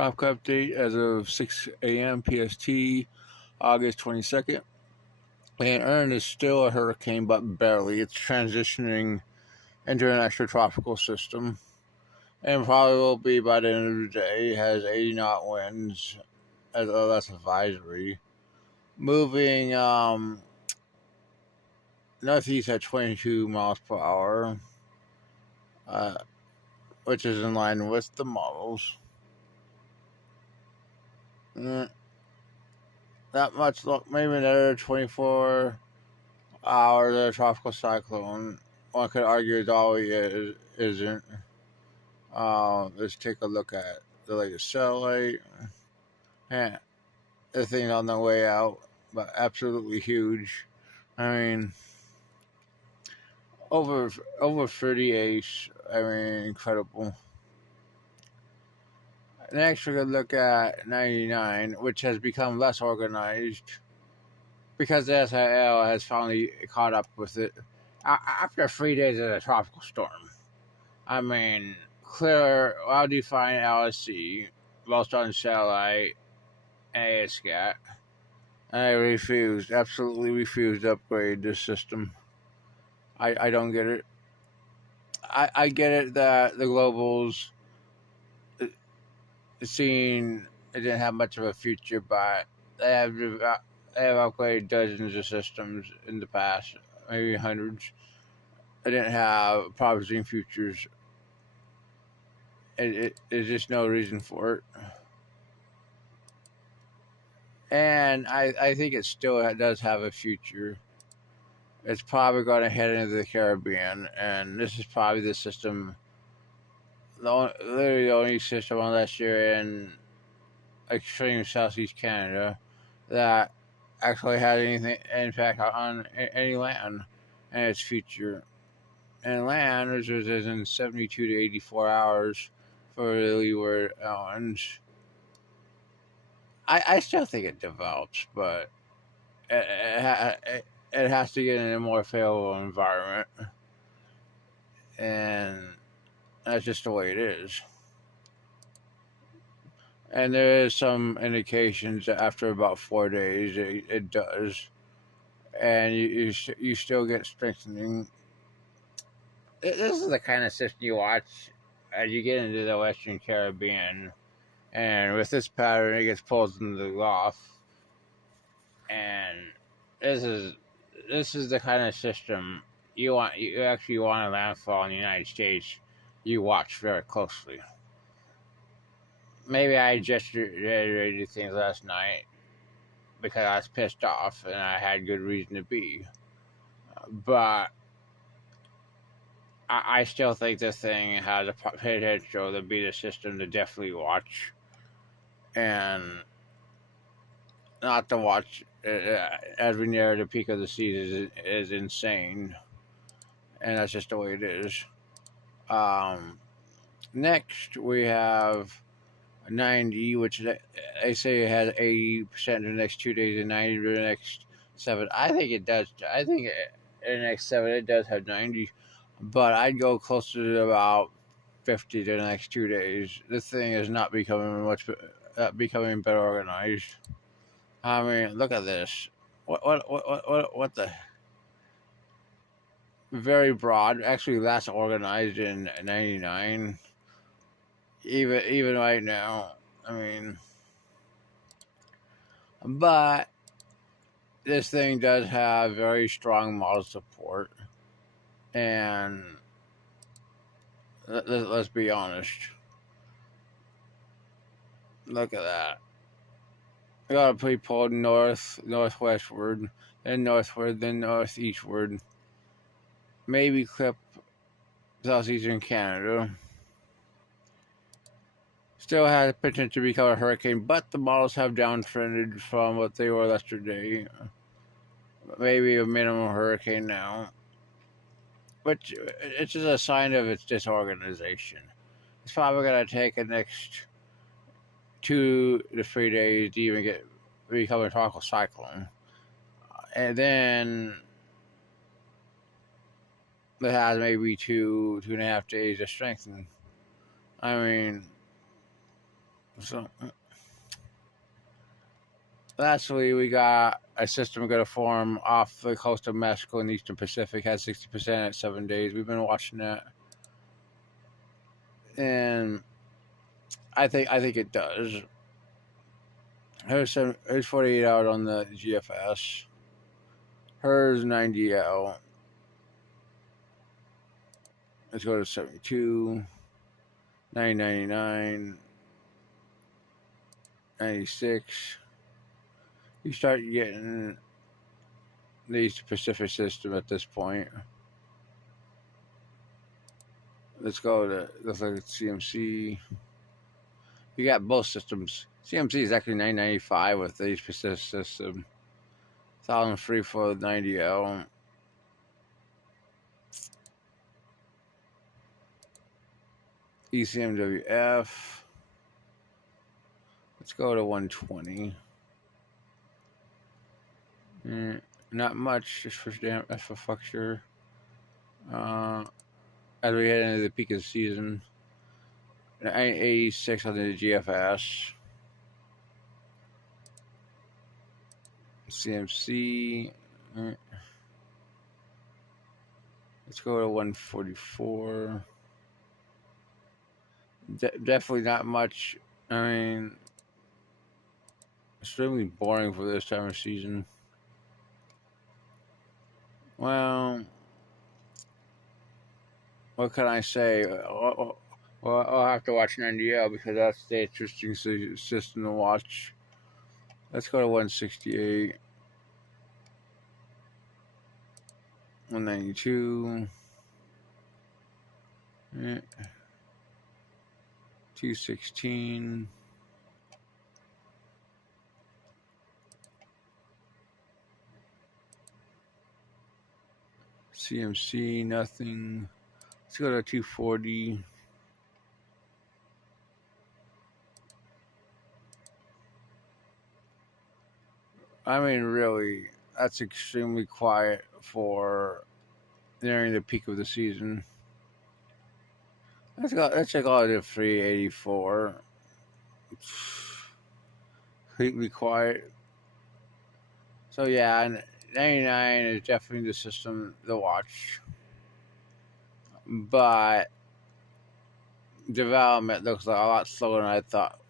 Tropical update as of 6 a.m. PST, August 22nd. And Erin is still a hurricane, but barely. It's transitioning into an extratropical system. And probably will be by the end of the day. It has 80 knot winds as a less advisory. Moving northeast at 22 miles per hour, uh, which is in line with the models. Not much luck, maybe another 24 hours of a tropical cyclone. One could argue it always isn't. Let's take a look at the latest satellite. Yeah, the thing's on the way out, but absolutely huge. I mean, over 38. I mean, incredible. Next, we're gonna look at 99, which has become less organized because the SIL has finally caught up with it after 3 days of a tropical storm. I mean, clear, well-defined LSC, well-done satellite, and ASCAT. And I absolutely refused to upgrade this system. I don't get it. I get it that the globals seen it didn't have much of a future, but they have upgraded dozens of systems in the past, maybe hundreds. They didn't have promising futures. There's just no reason for it. And I think it still does have a future. It's probably going to head into the Caribbean, and this is probably the system, literally the only system unless you're in extreme Southeast Canada that actually had anything impact on any land and its future. And land is in 72 to 84 hours for the Leeward Islands. I still think it develops, but it has to get in a more favorable environment. And that's just the way it is. And there is some indications that after about 4 days it does. And you still get strengthening. This is the kind of system you watch as you get into the Western Caribbean. And with this pattern, it gets pulled into the Gulf. And this is the kind of system you actually want to landfall in the United States. You watch very closely. Maybe I just reiterated things last night because I was pissed off and I had good reason to be. But I still think this thing has a potential to be the system to definitely watch. And not to watch as we near the peak of the season is insane. And that's just the way it is. Next, we have 90, which they say it has 80% in the next 2 days and 90 in the next 7. I think it does. I think in the next 7 it does have 90, but I'd go closer to about 50 to the next 2 days. This thing is not becoming better organized. I mean, look at this. What the? Very broad. Actually, last organized in 99. Even right now, I mean, but this thing does have very strong model support, and let's be honest. Look at that. I got a pretty pulled northwestward, then northward, then northeastward. Maybe clip southeastern Canada. Still has potential to become a hurricane, but the models have downtrended from what they were yesterday. Maybe a minimum hurricane now. Which it's just a sign of its disorganization. It's probably going to take the next 2 to 3 days to even become a tropical cyclone. And then it has maybe 2.5 days to strengthen. I mean, So, lastly, we got a system going to form off the coast of Mexico and the Eastern Pacific. Has 60% at 7 days. We've been watching that, and I think it does. Here's 48 out on the GFS. Hers 90 out. Let's go to 72, 999, 96. You start getting the Eastern Pacific system at this point. Let's look at CMC. You got both systems. CMC is actually 995 with the East Pacific system. 1003 for 90L. ECMWF. Let's go to 120. Not much, just for damn for fuck sure. As we head into the peak of the season, 86 on the GFS. CMC. Let's go to 144. Definitely not much. I mean, extremely boring for this time of season. Well, what can I say? Well, I'll have to watch an NDL because that's the interesting system to watch. Let's go to 168. 192. 216. CMC, nothing. Let's go to 240. I mean, really, that's extremely quiet for nearing the peak of the season. Let's check out the 384. Completely quiet. So yeah, 99 is definitely the system to watch. But development looks like a lot slower than I thought.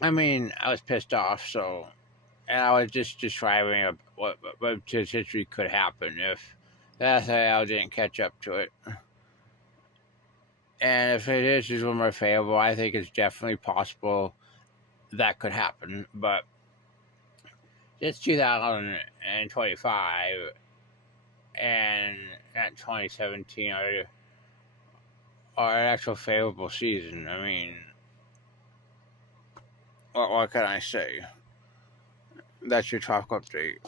I mean, I was pissed off, and I was just describing what history could happen if the SAL didn't catch up to it. And if it is just more favorable, I think it's definitely possible that could happen. But it's 2025 and not 2017 are an actual favorable season. I mean, what can I say? That's your talk update.